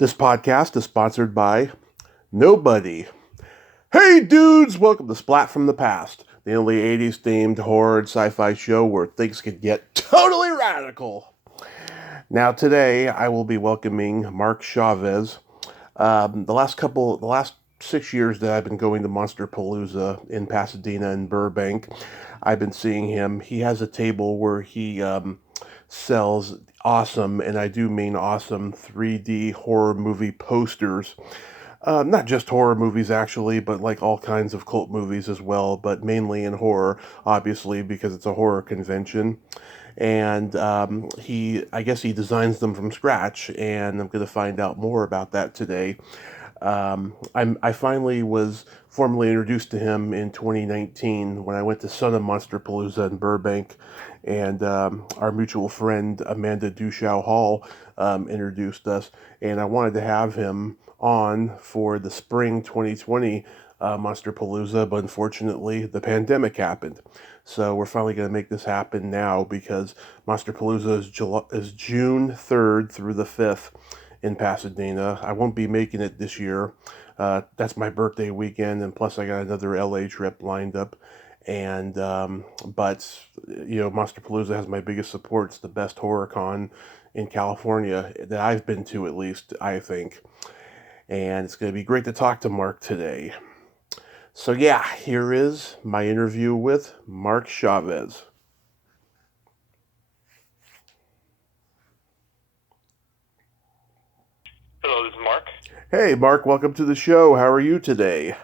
This podcast is sponsored by nobody. Hey dudes, welcome to Splat from the Past, the only 80s themed horror and sci-fi show where things can get totally radical. Now today I will be welcoming Mark Chavez. The last 6 years that I've been going to Monsterpalooza in Pasadena and Burbank, I've been seeing him. He has a table where he sells awesome, and I do mean awesome, 3D horror movie posters. Not just horror movies, actually, but like all kinds of cult movies as well, but mainly in horror, obviously, because it's a horror convention. And I guess he designs them from scratch, and I'm going to find out more about that today. I finally was formally introduced to him in 2019 when I went to Son of Monsterpalooza in Burbank, and our mutual friend Amanda Dushow Hall introduced us, and I wanted to have him on for the spring 2020 Monsterpalooza, but unfortunately the pandemic happened. So we're finally going to make this happen now because Monsterpalooza is June 3rd through the 5th in Pasadena. I won't be making it this year. That's my birthday weekend, and plus I got another LA trip lined up. And but Monsterpalooza has my biggest support. It's the best horror con in California that I've been to, at least I think. And it's going to be great to talk to Mark today. So yeah, here is my interview with Mark Chavez. Hello, this is Mark. Hey Mark, welcome to the show. How are you today?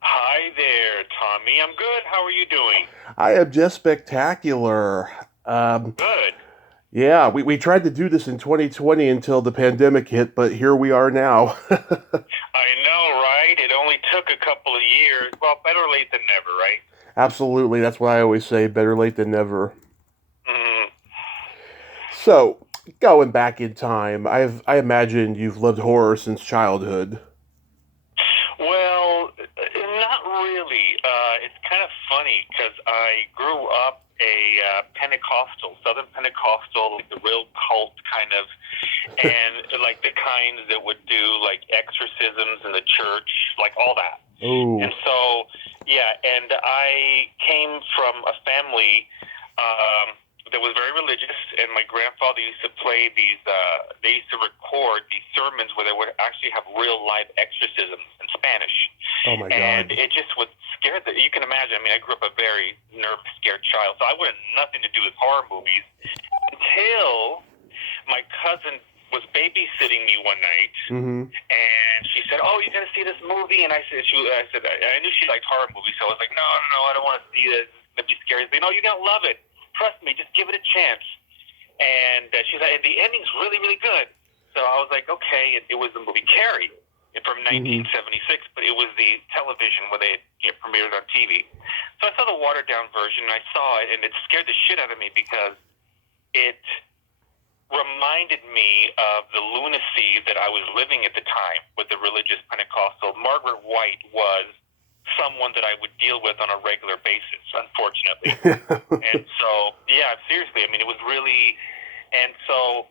Hi there, Tommy. I'm good. How are you doing? I am just spectacular. Good. Yeah, we tried to do this in 2020 until the pandemic hit, but here we are now. I know, right? It only took a couple of years. Well, better late than never, right? Absolutely, that's what I always say, better late than never. Mm, So, going back in time, I imagine you've loved horror since childhood. well, not really. It's kind of funny because I grew up a Pentecostal, Southern Pentecostal, like the real cult kind of, and like the kind that would do like exorcisms in the church, like all that. And Oh, so, yeah, and I came from a family that was very religious, and my grandfather used to play these, they used to record these sermons where they would actually have real live exorcisms in Spanish. oh my And God. it just would scare the, you can imagine, I mean, I grew up a very nervous, scared child, so I wanted nothing to do with horror movies until my cousin was babysitting me one night, Mm-hmm. and she said, "Oh, you're gonna see this movie?" And I said, I knew she liked horror movies, so I was like, "No, no, no, I don't want to see this. It's gonna be scary." She's like, "No, you're gonna love it. Trust me. Just give it a chance." And she's like, "The ending's really, really good." So I was like, "Okay." It was the movie Carrie from Mm-hmm. 1976, but it was the television where they premiered on TV. So I saw the watered down version, and I saw it, and it scared the shit out of me because it reminded me of the lunacy that I was living at the time with the religious Pentecostal. Margaret White was someone that I would deal with on a regular basis, unfortunately. And so, yeah, seriously, I mean, it was really, and so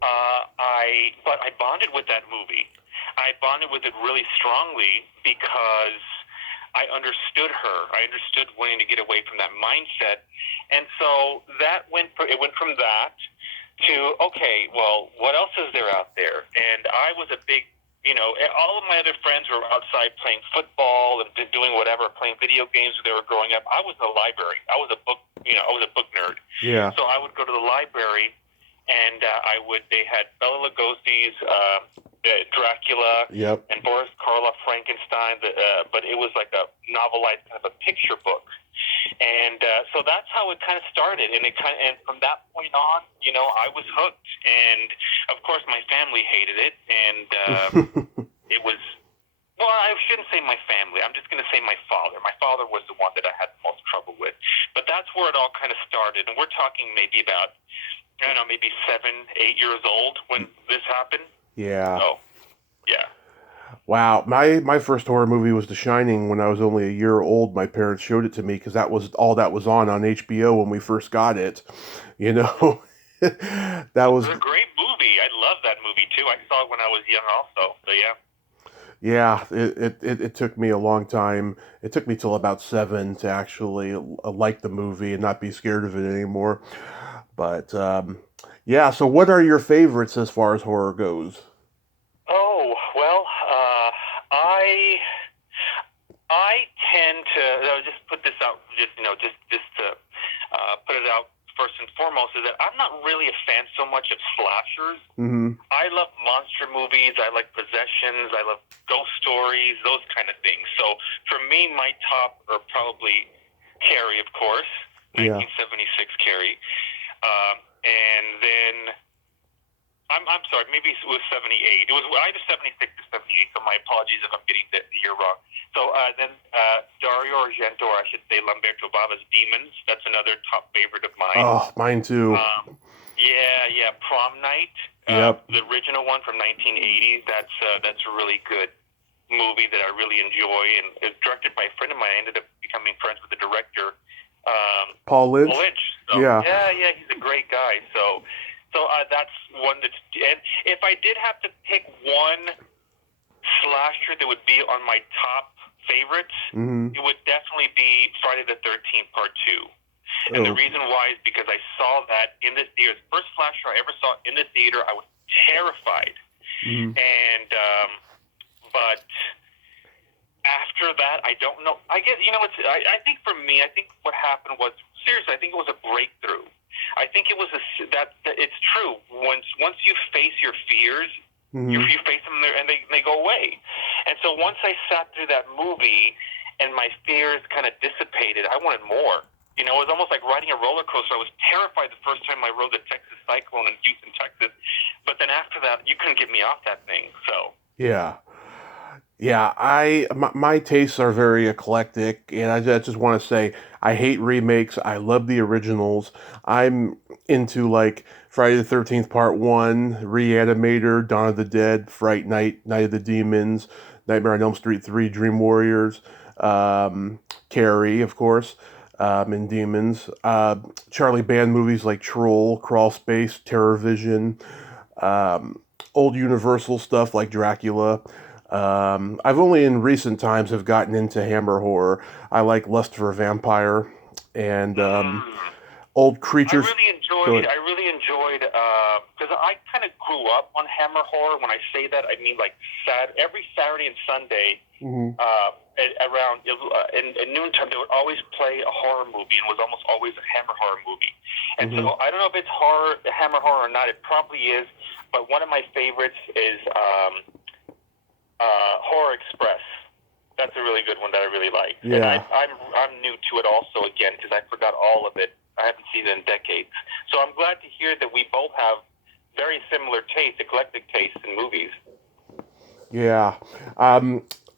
but I bonded with that movie. I bonded with it really strongly because I understood her. I understood wanting to get away from that mindset. And so it went from that to, okay, well, what else is there out there? And I was a big, all of my other friends were outside playing football and doing whatever, playing video games when they were growing up. I was in the library. I was a book nerd. Yeah. So I would go to the library, and they had Bela Lugosi's Dracula Yep. and Boris Karloff Frankenstein, but it was like a novelized kind of a picture book. And so that's how it kind of started, and and from that point on, I was hooked. And of course, my family hated it, and it was. Well, I shouldn't say my family. I'm just going to say my father. My father was the one that I had the most trouble with. But that's where it all kind of started, and we're talking maybe about, I don't know, maybe 7, 8 years old when this happened. Yeah. So, yeah. Wow. My first horror movie was The Shining when I was only a year old. My parents showed it to me because that was all that was on HBO when we first got it. You know, that It was was a great movie. I love that movie too. I saw it when I was young, also. So yeah. Yeah, it took me a long time. It took me till about 7 to actually like the movie and not be scared of it anymore. But yeah, so what are your favorites as far as horror goes? Oh well, I tend to just put this out, just to put it out first and foremost, is that I'm not really a fan so much of slashers. Hmm. I love monster movies. I like possessions. I love ghost stories, those kind of things. So for me, my top are probably Carrie, of course, Yeah. 1976 Carrie, and then I'm sorry, maybe it was 78. It was either 76 or 78. So my apologies if I'm getting the year wrong. So then Dario Argento, or I should say Lamberto Bava's Demons. That's another top favorite of mine. Oh, mine too. Yeah, Prom Night, Yep. the original one from 1980. That's a really good movie that I really enjoy, and it's directed by a friend of mine. I ended up becoming friends with the director, Paul Lynch. Paul Lynch. So, Yeah. yeah, he's a great guy. So that's one that's. And if I did have to pick one slasher that would be on my top favorites, Hmm. it would definitely be Friday the 13th Part 2. And the Oh. reason why is because I saw that in the theater. The first slasher I ever saw in the theater, I was terrified. Hmm. And but after that, I don't know. I guess I think for me, I think what happened was, seriously, I think it was a breakthrough. I think it was that it's true. Once you face your fears, you Hmm. face them there, and they go away. And so once I sat through that movie, and my fears kind of dissipated, I wanted more. It was almost like riding a roller coaster. I was terrified the first time I rode the Texas Cyclone in Houston, Texas. But then after that, you couldn't get me off that thing. So. Yeah. Yeah, my tastes are very eclectic, and I just want to say I hate remakes. I love the originals. I'm into like Friday the 13th Part 1, Reanimator, Dawn of the Dead, Fright Night, Night of the Demons, Nightmare on Elm Street 3, Dream Warriors, Carrie, of course, and Demons. Charlie Band movies like Troll, Crawl Space, Terror Vision, old Universal stuff like Dracula. I've only in recent times have gotten into Hammer horror. I like Lust for a Vampire and Mm. old creatures. Go ahead. I really enjoyed because I kind of grew up on Hammer horror. When I say that, I mean like every Saturday and Sunday Hmm. around in noontime, they would always play a horror movie, and it was almost always a Hammer horror movie. And Hmm. so I don't know if it's Hammer horror or not. It probably is, but one of my favorites is Horror Express. That's a really good one that I really like. And Yeah. I'm new to it also again because I forgot all of it. I haven't seen it in decades. So I'm glad to hear that we both have very similar tastes, eclectic tastes in movies. Yeah.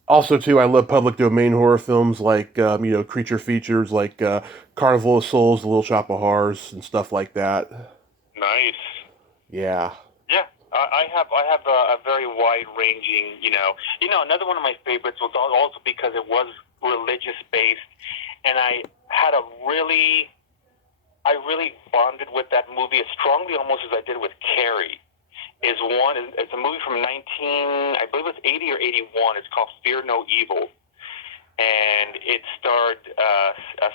Also, too, I love public domain horror films like creature features like Carnival of Souls, The Little Shop of Horrors, and stuff like that. Nice. Yeah. Yeah, I have a very wide ranging. Another one of my favorites was also because it was religious based, and I really bonded with that movie as strongly almost as I did with Carrie. It's a movie from I believe it's 80 or 81. It's called Fear No Evil, and it starred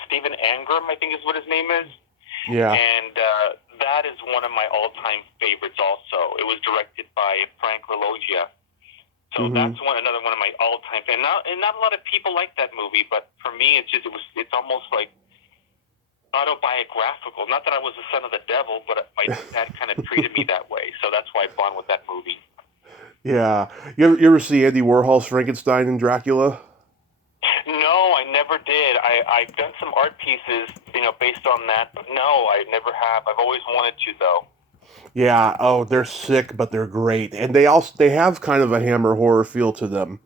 Stephen Angram, I think is what his name is. Yeah. And that is one of my all-time favorites. Also, it was directed by Frank Relogia. So Hmm. that's another one of my all-time favorites. And not a lot of people like that movie, but for me, it's almost like autobiographical. Not that I was the son of the devil, but my dad kind of treated me that way. So that's why I bond with that movie. Yeah. You ever see Andy Warhol's Frankenstein and Dracula? No, I never did. I've done some art pieces, based on that, but no, I never have. I've always wanted to, though. Yeah. Oh, they're sick, but they're great, and they have kind of a Hammer horror feel to them.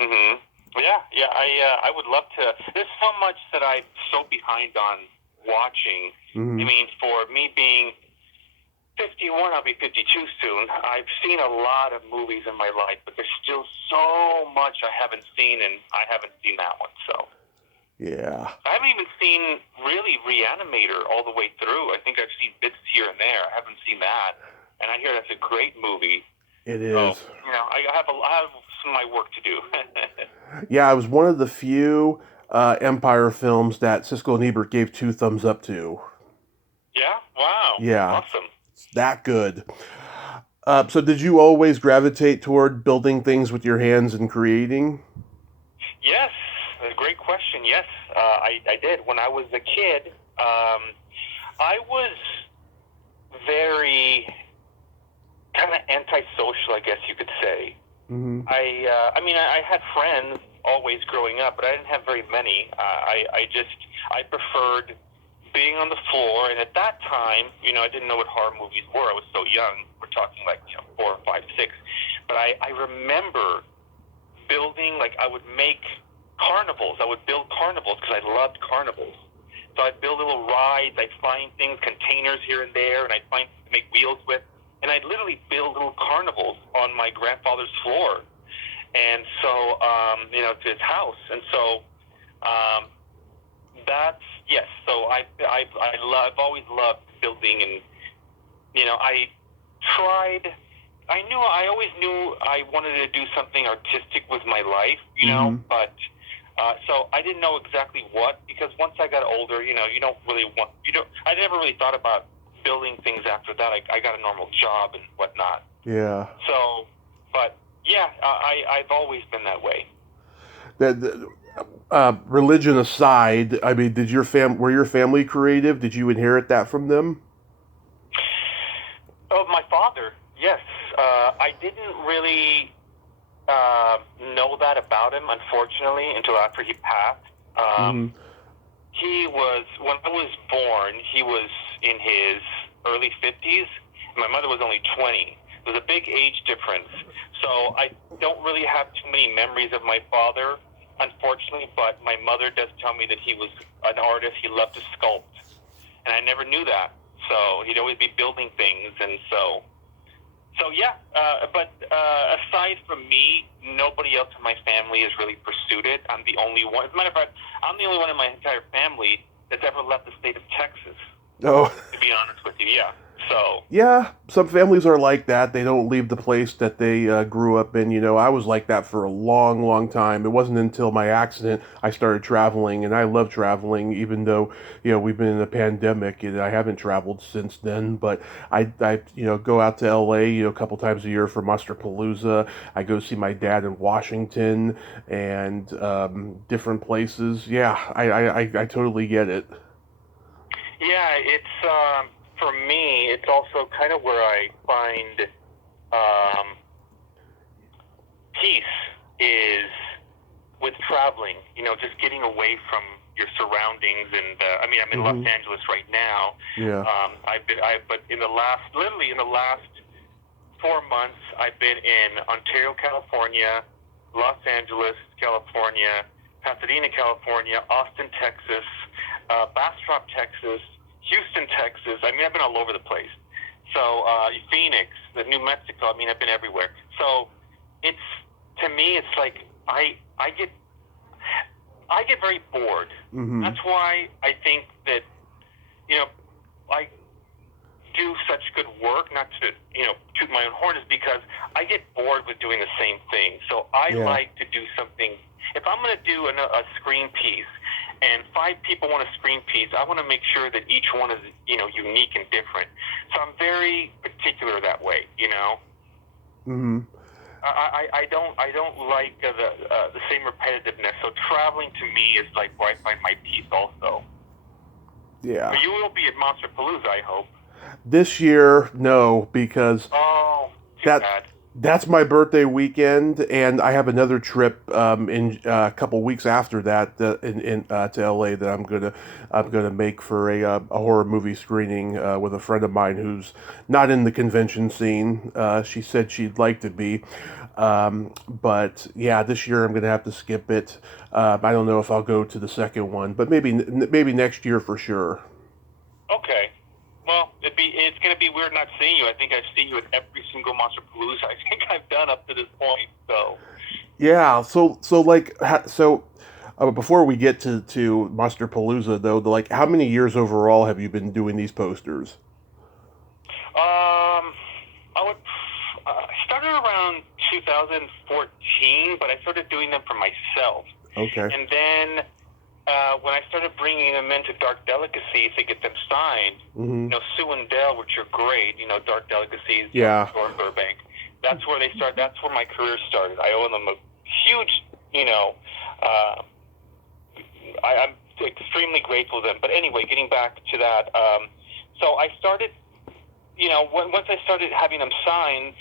Mm-hmm. Yeah. I would love to. There's so much that I'm so behind on watching. I Hmm. mean, for me being 51, I'll be 52 soon. I've seen a lot of movies in my life, but there's still so much I haven't seen, and I haven't seen that one. So Yeah. I haven't even seen really Reanimator all the way through. I think I've seen bits here and there. I haven't seen that. and I hear that's a great movie. It So, is. I have some of my work to do. Yeah, it was one of the few Empire films that Siskel and Ebert gave 2 thumbs up to. Yeah? Wow. Yeah, Awesome. it's that good. So did you always gravitate toward building things with your hands and creating? Yes, a great question. Yes, I did. When I was a kid, I was very kind of antisocial, I guess you could say. Mm-hmm. I had friends always growing up, but I didn't have very many. I preferred being on the floor, and at that time, I didn't know what horror movies were. I was so young. We're talking like 4, 5, 6. But I remember building, like I would make carnivals. I would build carnivals because I loved carnivals. So I'd build little rides. I'd find things, containers here and there, and I'd find to make wheels with. And I'd literally build little carnivals on my grandfather's floor. And so, to his house. And so, yes. So I've always loved building, and I always knew I wanted to do something artistic with my life, Mm-hmm. but so I didn't know exactly what, because once I got older, I never really thought about building things after that. I got a normal job and whatnot. Yeah. So, but yeah, I've always been that way. Religion aside, I mean, were your family creative? Did you inherit that from them? Oh, my father, yes. I didn't really know that about him, unfortunately, until after he passed. Mm-hmm. When I was born, he was in his early 50s. My mother was only 20. There was a big age difference. So I don't really have too many memories of my father, unfortunately, but my mother does tell me that he was an artist. He loved to sculpt. And I never knew that. So he'd always be building things, and so yeah. But aside from me, nobody else in my family has really pursued it. I'm the only one. As a matter of fact, I'm the only one in my entire family that's ever left the state of Texas. Oh, To be honest with you, yeah. So yeah. Some families are like that. They don't leave the place that they grew up in. I was like that for a long, long time. It wasn't until my accident I started traveling, and I love traveling, even though we've been in a pandemic, and I haven't traveled since then. But I go out to L.A. A couple times a year for Monsterpalooza. I go see my dad in Washington and different places. Yeah, I totally get it. yeah, it's for me. It's also kind of where I find peace is with traveling. Just getting away from your surroundings. And I'm in Los Mm-hmm. Angeles right now. Yeah. But literally in the last 4 months, I've been in Ontario, California, Los Angeles, California, Pasadena, California, Austin, Texas, Bastrop, Texas, Houston, Texas. I've been all over the place. So Phoenix, New Mexico. I've been everywhere. So to me, it's like I get very bored. Mm-hmm. That's why I think that I do such good work. Not to toot my own horn, is because I get bored with doing the same thing. So I Yeah. like to do something. If I'm going to do a screen piece, and 5 people want a screen piece, I want to make sure that each one is unique and different. So I'm very particular that way. Mm-hmm. I don't like the same repetitiveness. So traveling to me is like where I find my peace also. Yeah. But you will be at Monsterpalooza, I hope. This year, no, because Oh, too that bad. that's my birthday weekend, and I have another trip in a couple weeks after that to LA that I'm gonna make for a horror movie screening with a friend of mine who's not in the convention scene. She said she'd like to be, but yeah, this year I'm gonna have to skip it. I don't know if I'll go to the second one, but maybe next year for sure. Okay. Well, it's going to be weird not seeing you. I think I've seen you at every single Monsterpalooza I think I've done up to this point. So Yeah, before we get to Monsterpalooza though, like how many years overall have you been doing these posters? Um, 2014, but I started doing them for myself. Okay. And then when I started bringing them into Dark Delicacies to get them signed, Mm-hmm. Sue and Dell, which are great, Dark Delicacies, Yeah. store in Burbank. That's where they start. That's where my career started. I owe them a huge, I'm extremely grateful to them. But anyway, getting back to that, so I started, once I started having them signed,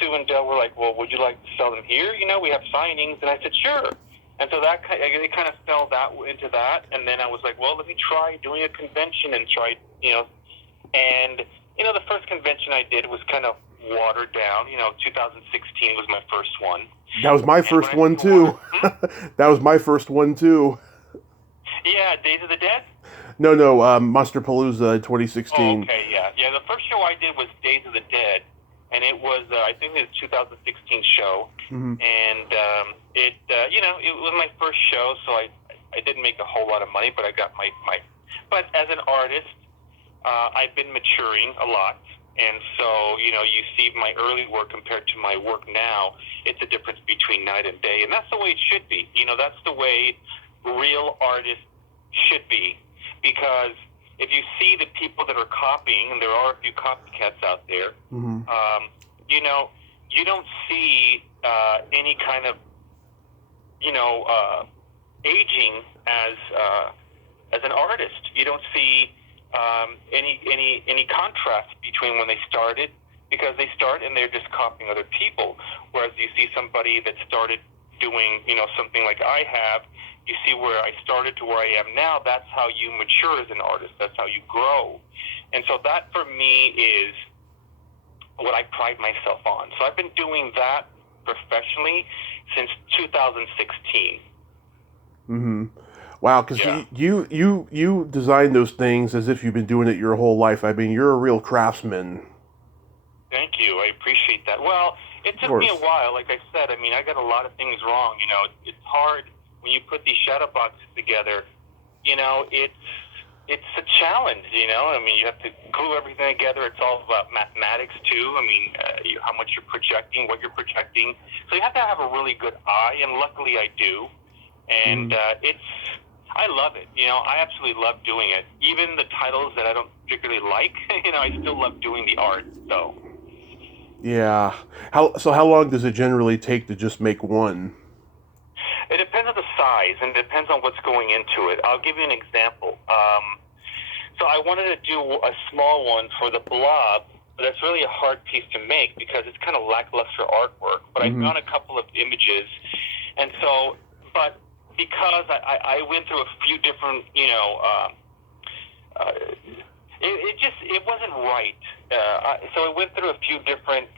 Sue and Dell were like, well, would you like to sell them here? We have signings. And I said, sure. And so it kind of fell into that. And then I was like, well, let me try doing a convention and try, and, the first convention I did was kind of watered down. 2016 was my first one. That was my first one, too. That was my first one, too. Yeah, Days of the Dead? No, Monsterpalooza 2016. Oh, okay, yeah. Yeah, the first show I did was Days of the Dead, and it was, I think it was a 2016 show, Mm-hmm. and it was my first show, so I didn't make a whole lot of money, but I got my but as an artist, I've been maturing a lot, and so, you see my early work compared to my work now, it's a difference between night and day, and that's the way it should be. That's the way real artists should be, because if you see the people that are copying, and there are a few copycats out there, Mm-hmm. you don't see any kind of, aging as an artist. You don't see any contrast between when they started, because they start and they're just copying other people. Whereas you see somebody that started doing, something like I have, you see where I started to where I am now. That's how you mature as an artist. That's how you grow. And so that for me is what I pride myself on. So I've been doing that professionally since 2016. Mm-hmm. Wow, because Yeah. you design those things as if you've been doing it your whole life. I mean, you're a real craftsman. Thank you. I appreciate that. Well, it took me a while. Like I said, I got a lot of things wrong. It's hard when you put these shadow boxes together. It's a challenge. You have to glue everything together. It's all about mathematics too. How much you're projecting, what you're projecting. So you have to have a really good eye, and luckily I do. And I love it. I absolutely love doing it. Even the titles that I don't particularly like, I still love doing the art. So. Yeah. How long does it generally take to just make one? It depends on the size, and it depends on what's going into it. I'll give you an example. So I wanted to do a small one for the Blob, but that's really a hard piece to make because it's kind of lackluster artwork. But I found a couple of images, and so, but because I went through a few different, it wasn't right. So I went through a few different,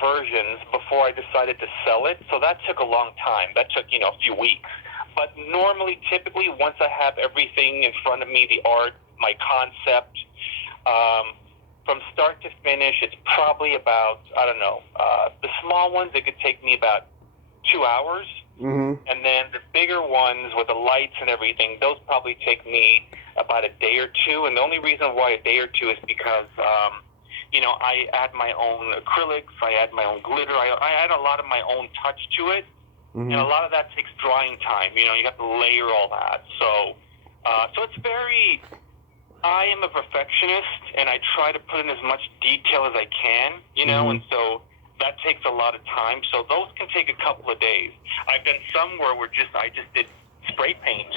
versions before I decided to sell it. So that took a long time. That took, a few weeks. But normally, typically, once I have everything in front of me, the art, my concept, from start to finish, it's probably about, the small ones, it could take me about 2 hours. Mm-hmm. And then the bigger ones with the lights and everything, those probably take me about a day or two. And the only reason why a day or two is because, I add my own acrylics, I add my own glitter, I add a lot of my own touch to it. Mm-hmm. And a lot of that takes drying time. You have to layer all that. So it's very, I am a perfectionist, and I try to put in as much detail as I can, and so that takes a lot of time. So those can take a couple of days. I've done some where I just did spray paint.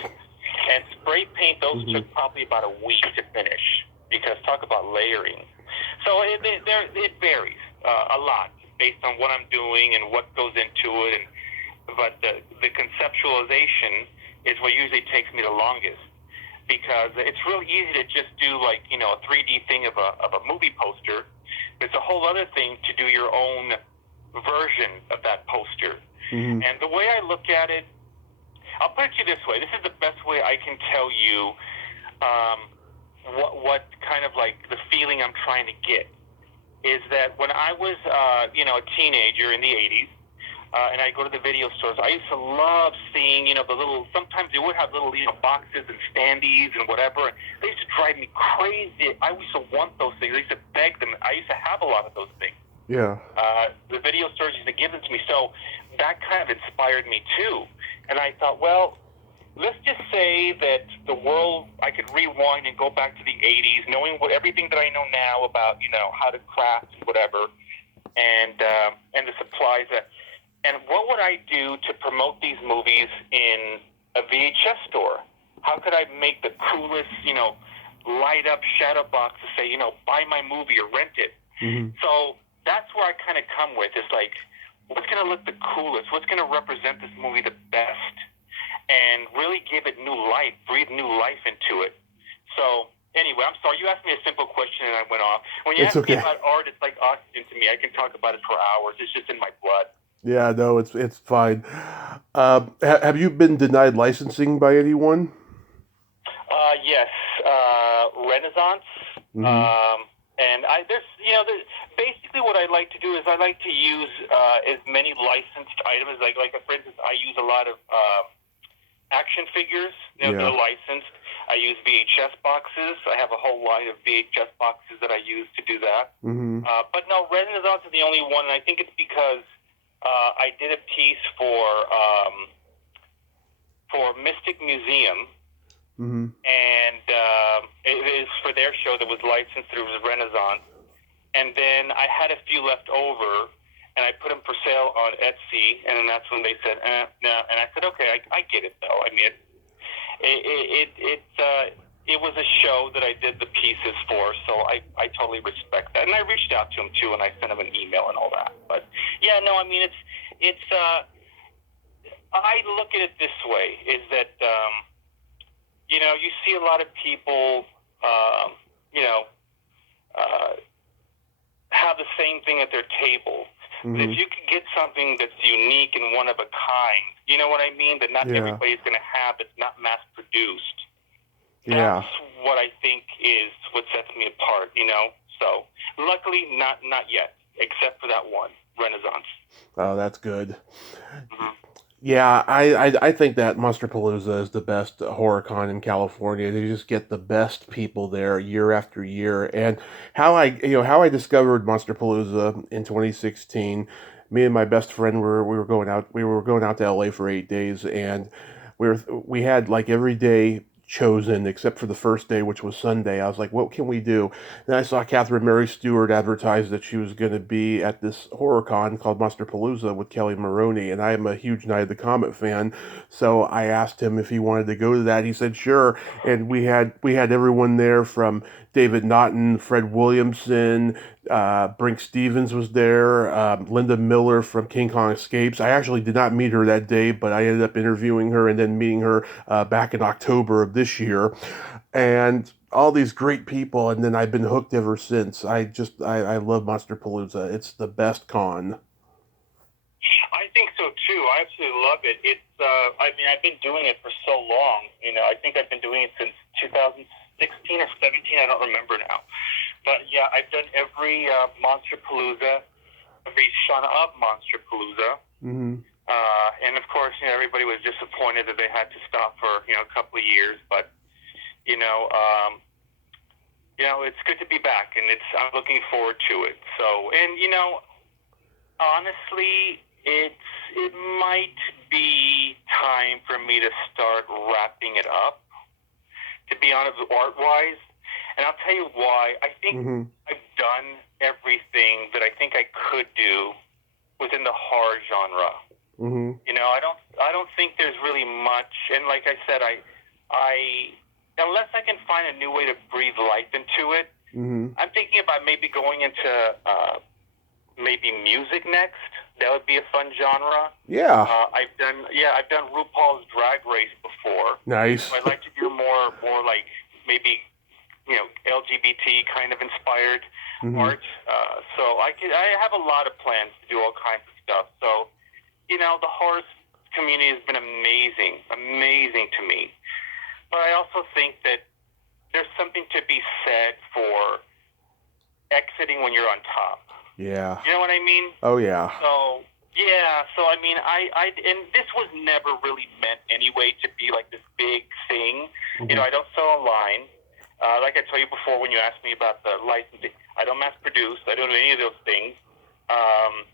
And spray paint, those took probably about a week to finish, because talk about layering. So it varies a lot based on what I'm doing and what goes into it. But the conceptualization is what usually takes me the longest, because it's real easy to just do a 3D thing of a movie poster. It's a whole other thing to do your own version of that poster. Mm-hmm. And the way I look at it, I'll put it to you this way. This is the best way I can tell you what kind of the feeling I'm trying to get is that when I was, a teenager in the 80s, and I go to the video stores. I used to love seeing, the little, sometimes they would have little, boxes and standees and whatever. They used to drive me crazy. I used to want those things. I used to beg them. I used to have a lot of those things. Yeah. The video stores used to give them to me. So that kind of inspired me too. And I thought, well, let's just say that the world, I could rewind and go back to the 80s, knowing everything that I know now about, how to craft and whatever, and the supplies that. And what would I do to promote these movies in a VHS store? How could I make the coolest, light up shadow box to say, buy my movie or rent it? Mm-hmm. So that's where I kind of come with. It's like, what's going to look the coolest? What's going to represent this movie the best? And really give it new life, breathe new life into it. So anyway, I'm sorry. You asked me a simple question and I went off. When you ask me about art, it's like oxygen to me. I can talk about it for hours. It's just in my blood. Yeah, no, it's fine. Have you been denied licensing by anyone? Yes, Renaissance. Mm-hmm. And basically what I like to do is I like to use as many licensed items. Like for instance, I use a lot of action figures. They're licensed. I use VHS boxes. I have a whole line of VHS boxes that I use to do that. Mm-hmm. But no, Renaissance is the only one, and I think it's because I did a piece for Mystic Museum, Mm-hmm. and it is for their show that was licensed through Renaissance. And then I had a few left over, and I put them for sale on Etsy, and then that's when they said, no. And I said, okay, I get it, though. I mean, it was a show that I did the pieces for, so I totally respect that. And I reached out to him, too, and I sent him an email and all that. But, yeah, no, I mean, it's I look at it this way, is that, you see a lot of people, have the same thing at their table. Mm-hmm. But if you could get something that's unique and one of a kind, you know what I mean? That not everybody's going to have, it's not mass produced. That's what I think is what sets me apart, So, luckily, not yet, except for that one, Renaissance. Oh, that's good. Mm-hmm. Yeah, I think that Monsterpalooza is the best horror con in California. They just get the best people there year after year. And how I discovered Monsterpalooza in 2016. Me and my best friend we were going out to LA for 8 days, and we had like every day chosen except for the first day, which was Sunday. I was like, what can we do? Then I saw Catherine Mary Stewart advertise that she was going to be at this horror con called Monsterpalooza with Kelly Maroney, and I am a huge Night of the Comet fan, so I asked him if he wanted to go to that. He said sure, and we had everyone there from David Naughton, Fred Williamson, Brink Stevens was there, Linda Miller from King Kong Escapes. I actually did not meet her that day, but I ended up interviewing her and then meeting her back in October of this year. And all these great people, and then I've been hooked ever since. I love Monsterpalooza. It's the best con. I think so too. I absolutely love it. It's I've been doing it for so long. I think I've been doing it since 2016 or 17. I don't remember now. But yeah, I've done every Monsterpalooza, every Son of Monsterpalooza. Mm-hmm. And of course, everybody was disappointed that they had to stop for a couple of years. But it's good to be back, and I'm looking forward to it. So, and honestly, it might be time for me to start wrapping it up. To be honest, art-wise, and I'll tell you why. I think I've done everything that I think I could do within the horror genre. Mm-hmm. I don't think there's really much. And like I said, I unless I can find a new way to breathe life into it, I'm thinking about maybe going into maybe music next. That would be a fun genre. Yeah. I've done RuPaul's Drag Race before. Nice. So I'd like to do more like maybe LGBT kind of inspired art. So I have a lot of plans to do all kinds of stuff. So the horror community has been amazing to me. But I also think that there's something to be said for exiting when you're on top. Yeah. You know what I mean? Oh, yeah. So Yeah, so I mean, and this was never really meant anyway to be like this big thing. You know, Hmm. I don't sell online. Like I told you before when you asked me about the licensing, I don't mass produce. I don't do any of those things. Um,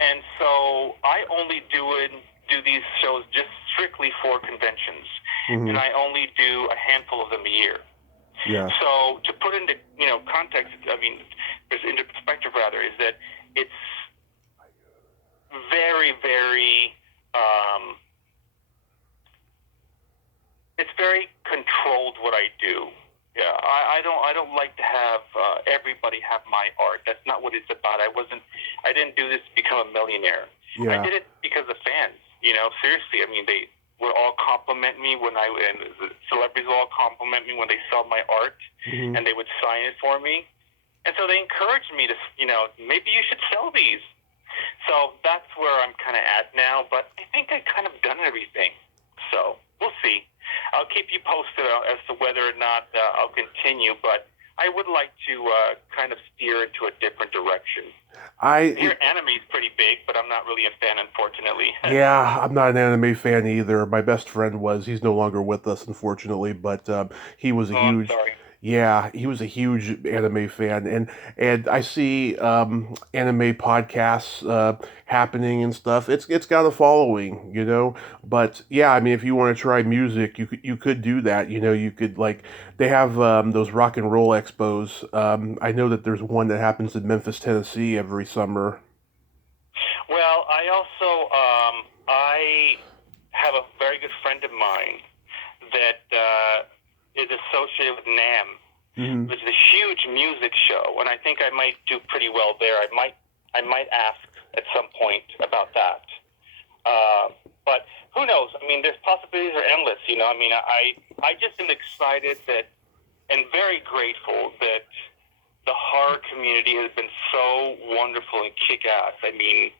and so I only do these shows just strictly for conventions, and Hmm. I only do a handful of them a year. Yeah. So to put into context, I mean, into perspective rather, is that it's very, very, um, it's very controlled what I do. Yeah, I don't like to have everybody have my art. That's not what it's about. I didn't do this to become a millionaire. I Yeah. did it because of fans. You know, seriously. I mean, they will all compliment me and the celebrities will all compliment me when they saw my art, Hmm. and they would sign it for me. And so they encouraged me to, maybe you should sell these. So that's where I'm kind of at now, but I think I kind of done everything. So we'll see. I'll keep you posted as to whether or not I'll continue, but I would like to kind of steer into a different direction. I Here, anime is pretty big, but I'm not really a fan, unfortunately. Yeah, I'm not an anime fan either. My best friend was. He's no longer with us, unfortunately, but he was a Oh, I'm huge, sorry. yeah, he was a huge anime fan, and I see anime podcasts happening and stuff. It's got a following, you know. But yeah, I mean, if you want to try music, you could do that. You know, you could like they have those rock and roll expos. I know that there's one that happens in Memphis, Tennessee every summer. Well, I also I have a very good friend of mine that is associated with NAM. Hmm. It's a huge music show, and I think I might do pretty well there. I might ask at some point about that. Uh, but who knows? I mean, there's possibilities are endless. You know, I mean, I just am excited that and very grateful that the horror community has been so wonderful and kick-ass. I mean,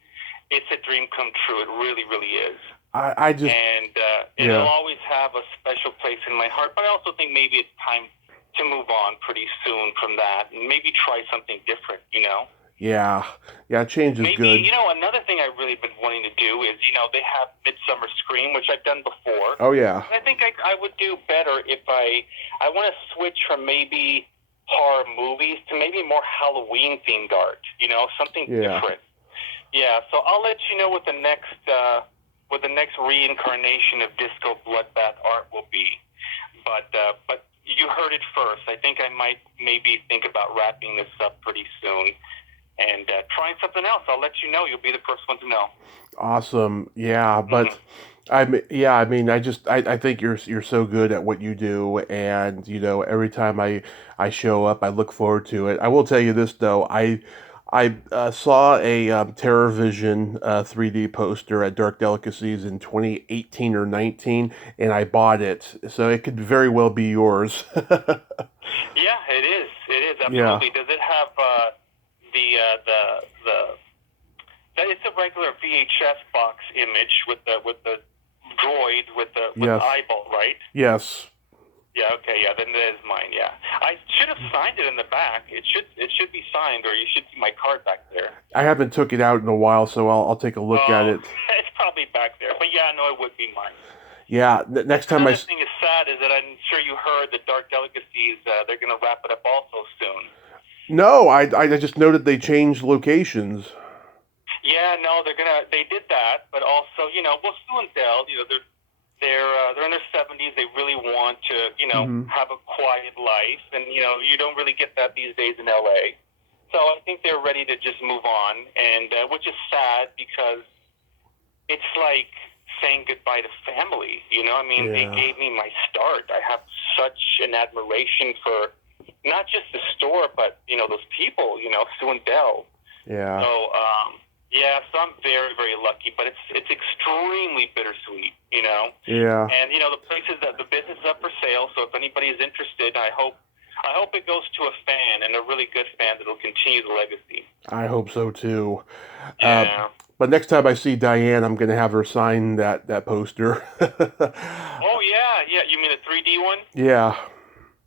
it's a dream come true. It really, really is. I just And it'll yeah. always have a special place in my heart. But I also think maybe it's time to move on pretty soon from that and maybe try something different, you know? Yeah, yeah, change is Maybe, good. another thing I've really been wanting to do is, they have Midsummer Scream, which I've done before. Oh yeah, And I think I would do better if I want to switch from maybe horror movies to maybe more Halloween themed art, something yeah. different. Yeah, so I'll let you know what the next reincarnation of Disco Bloodbath art will be. But you heard it first. I think I might maybe think about wrapping this up pretty soon and trying something else. I'll let you know. You'll be the first one to know. Awesome. Yeah, Hmm. but yeah, I mean, I think you're so good at what you do, and you know, every time I show up, I look forward to it. I will tell you this though, I saw a Terror Vision 3D poster at Dark Delicacies in 2018 or 19, and I bought it, so it could very well be yours. Yeah, it is. It is Yeah. absolutely. Does it have the that it's a regular VHS box image with the droid with the Yes. eyeball, right? Yes. Yeah. Okay. Yeah. Then that is mine. Yeah. I should have signed it in the back. It should be signed, or you should see my card back there. I haven't took it out in a while, so I'll take a look at Oh, it. it's probably back there. But yeah, no, it would be mine. Yeah, next time Another thing is sad is that I'm sure you heard that Dark Delicacies they're going to wrap it up also soon. no, I just noted they changed locations. Yeah, no, they did that, but also well, Sue and Dell, they're in their 70s. They really want to Hmm. have a quiet life, and you don't really get that these days in LA. So I think they're ready to just move on, and which is sad because it's like saying goodbye to family. I mean, they Yeah, gave me my start. I have such an admiration for not just the store, but those people. Sue and Dell. So yeah, yeah, so I'm very very lucky, but it's extremely bittersweet. yeah. And the places that the business is up for sale. So if anybody is interested, I hope it goes to a fan and a really good fan that'll continue the legacy. I hope so too. Uh, Yeah. but next time I see Diane, I'm gonna have her sign that poster. Oh yeah, yeah. You mean the 3D one? Yeah.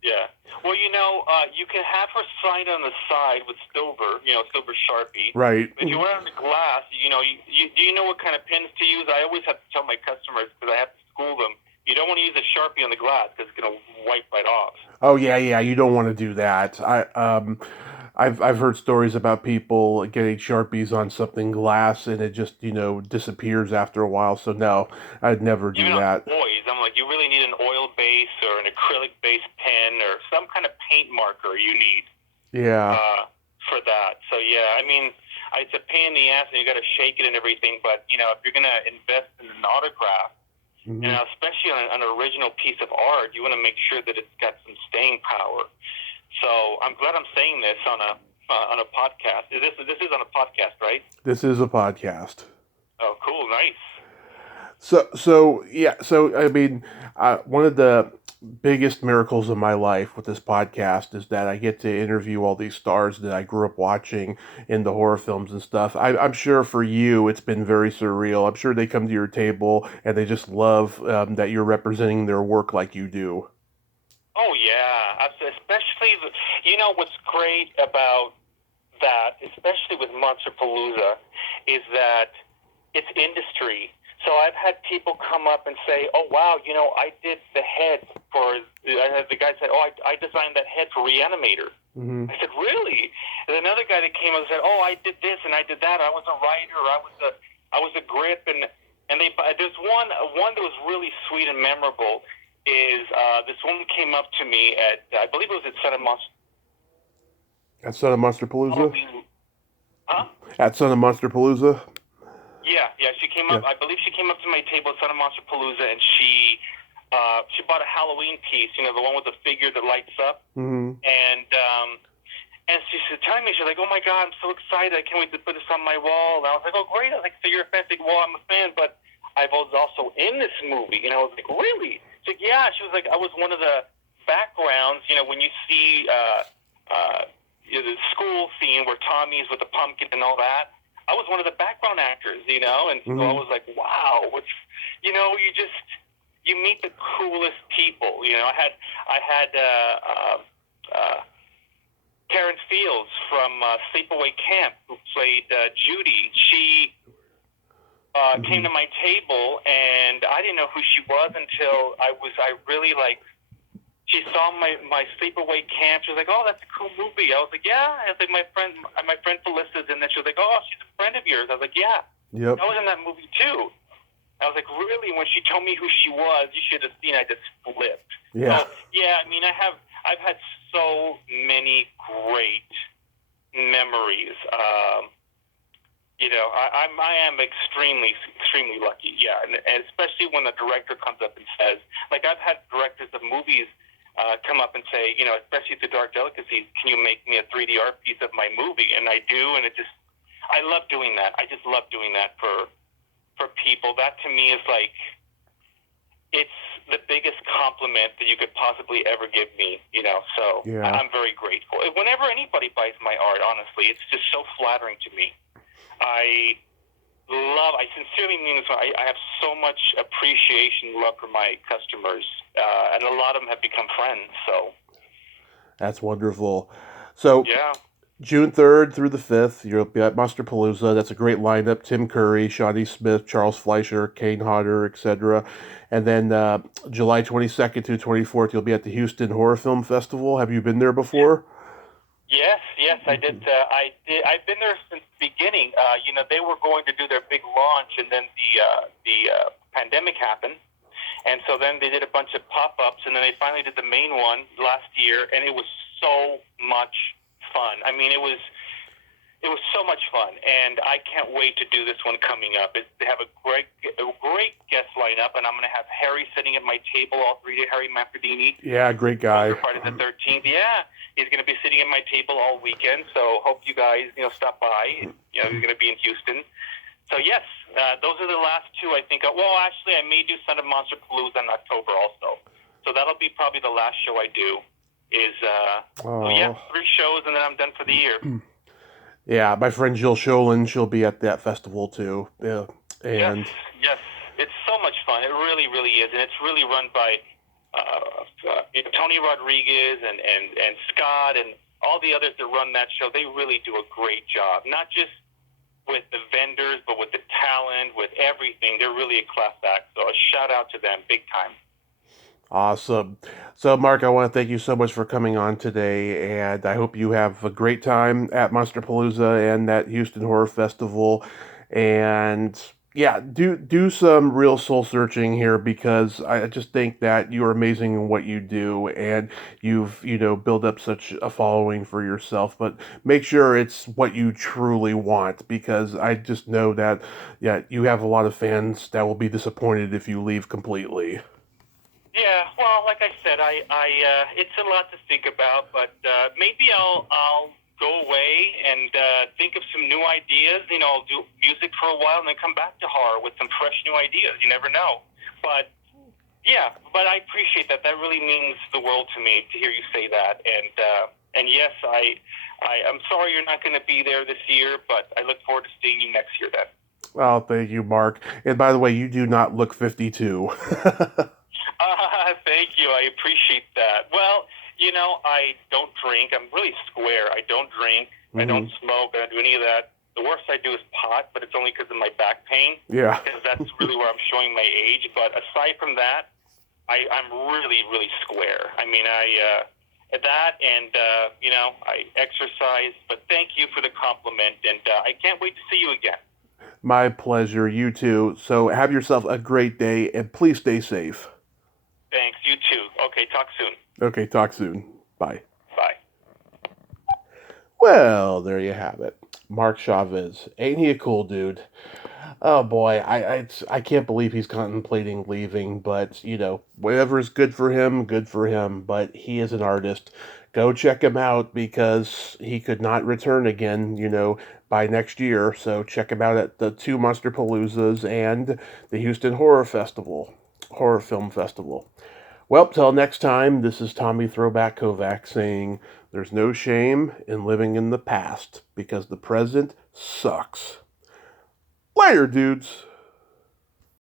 Yeah. Well, you can have her sign on the side with silver, silver Sharpie. Right. If you want it on the glass, do you know what kind of pins to use? I always have to tell my customers because I have to school them. You don't want to use a Sharpie on the glass because it's going to wipe right off. Oh yeah, you don't want to do that. I've heard stories about people getting Sharpies on something glass and it just, disappears after a while. So no, I'd never do Even on that. toys, I'm like, you really need an oil base or an acrylic base pen or some kind of paint marker you need Yeah. for that. So yeah, I mean, it's a pain in the ass and you got to shake it and everything. But if you're gonna invest in an autograph, Mm-hmm. especially on an original piece of art, you want to make sure that it's got some staying power. So I'm glad I'm saying this on a podcast. This is on a podcast, right? This is a podcast. Oh, cool, nice. So yeah. So I mean, one of the biggest miracles of my life with this podcast is that I get to interview all these stars that I grew up watching in the horror films and stuff. I'm sure for you it's been very surreal. I'm sure they come to your table and they just love that you're representing their work like you do. Oh yeah, especially what's great about that, especially with Monsterpalooza, is that it's industry. So I've had people come up and say, "Oh wow, I did the head for." The guy said, "Oh, I designed that head for Reanimator." Mm-hmm. I said, "Really?" And another guy that came up and said, "Oh, I did this and I did that. I was a writer. I was a grip." And there's one that was really sweet and memorable. Is this woman came up to me at I believe it was at Son of Monster. At Son of Monsterpalooza. Huh? At Son of Monsterpalooza. Yeah. She came up. Yeah. I believe she came up to my table at Son of Monsterpalooza, and she bought a Halloween piece. The one with the figure that lights up. Mm-hmm. And she's telling me, she's like, "Oh my God, I'm so excited! I can't wait to put this on my wall." And I was like, "Oh great!" I was like, "So you're a fan?" She's like, "Well, I'm a fan, but I was also in this movie." And I was like, "Really?" She's like, "Yeah." She was like, "I was one of the backgrounds. When you see the school scene where Tommy's with the pumpkin and all that. I was one of the background actors, and so I was like, wow, you meet the coolest people. I had Karen Fields from Sleepaway Camp who played Judy. She came to my table, and I didn't know who she was until I really like. She saw my Sleepaway Camp. She was like, "Oh, that's a cool movie." I was like, "Yeah." I was like, "My friend Felicia's in that." She was like, "Oh, she's a friend of yours." I was like, "Yeah." Yep. I was in that movie too. I was like, "Really?" When she told me who she was, you should have seen. I just flipped. Yeah. So, yeah. I mean, I've had so many great memories. I am extremely lucky. Yeah, and especially when the director comes up and says, like, I've had directors of movies come up and say, especially the Dark Delicacies, can you make me a 3D art piece of my movie? And I do, and I love doing that. I just love doing that for people. That to me is like, it's the biggest compliment that you could possibly ever give me, so Yeah. I'm very grateful. Whenever anybody buys my art, honestly, it's just so flattering to me. I sincerely mean this. I have so much appreciation, love for my customers, and a lot of them have become friends. So That's wonderful. So yeah, June 3rd through the 5th, you'll be at Monsterpalooza. That's a great lineup. Tim Curry, Shawnee Smith, Charles Fleischer, Kane Hodder, etc. And then July 22nd to 24th, you'll be at the Houston Horror Film Festival. Have you been there before? Yes, I did. I've been there since the beginning. They were going to do their big launch, and then the pandemic happened, and so then they did a bunch of pop-ups, and then they finally did the main one last year, and it was so much fun. I mean, it was so much fun, and I can't wait to do this one coming up. They have a great guest lineup, and I'm going to have Harry sitting at my table, all three, Harry Manfredini. Yeah, great guy. Friday the 13th. Yeah, he's going to be sitting at my table all weekend. So hope you guys, stop by. He's going to be in Houston. So yes, those are the last two I think. Well, actually, I may do Son of Monsterpalooza in October also. So that'll be probably the last show I do. Is 3 shows, and then I'm done for the year. Yeah, my friend Jill Sholin, she'll be at that festival too. Yeah, and yes, it's so much fun. It really, really is, and it's really run by Tony Rodriguez and Scott and all the others that run that show. They really do a great job, not just with the vendors, but with the talent, with everything. They're really a class act. So a shout out to them, big time. Awesome. So, Mark, I want to thank you so much for coming on today, and I hope you have a great time at Monsterpalooza and at Houston Horror Festival. And yeah, do some real soul searching here because I just think that you're amazing in what you do, and you've built up such a following for yourself. But make sure it's what you truly want because I just know that yeah, you have a lot of fans that will be disappointed if you leave completely. Yeah, well, like I said, it's a lot to think about, but maybe I'll go away and think of some new ideas. I'll do music for a while and then come back to horror with some fresh new ideas. You never know. But yeah, but I appreciate that. That really means the world to me to hear you say that. And yes, I'm sorry you're not going to be there this year, but I look forward to seeing you next year then. Oh, thank you, Mark. And by the way, you do not look 52. Thank you. I appreciate that. Well, I don't drink. I'm really square. I don't drink. I don't smoke. I don't do any of that. The worst I do is pot, but it's only because of my back pain. Yeah. Because that's really where I'm showing my age. But aside from that, I'm really, really square. I mean, I exercise. But thank you for the compliment, and I can't wait to see you again. My pleasure. You too. So have yourself a great day, and please stay safe. Thanks. You too. Okay, talk soon. Okay, talk soon. Bye. Bye. Well, there you have it. Mark Chavez. Ain't he a cool dude? Oh boy, I can't believe he's contemplating leaving, but whatever is good for him, good for him. But he is an artist. Go check him out because he could not return again, by next year. So check him out at the two Monsterpaloozas and the Houston Horror Film Festival. Well, till next time, this is Tommy Throwback Kovac saying there's no shame in living in the past because the present sucks. Later, dudes.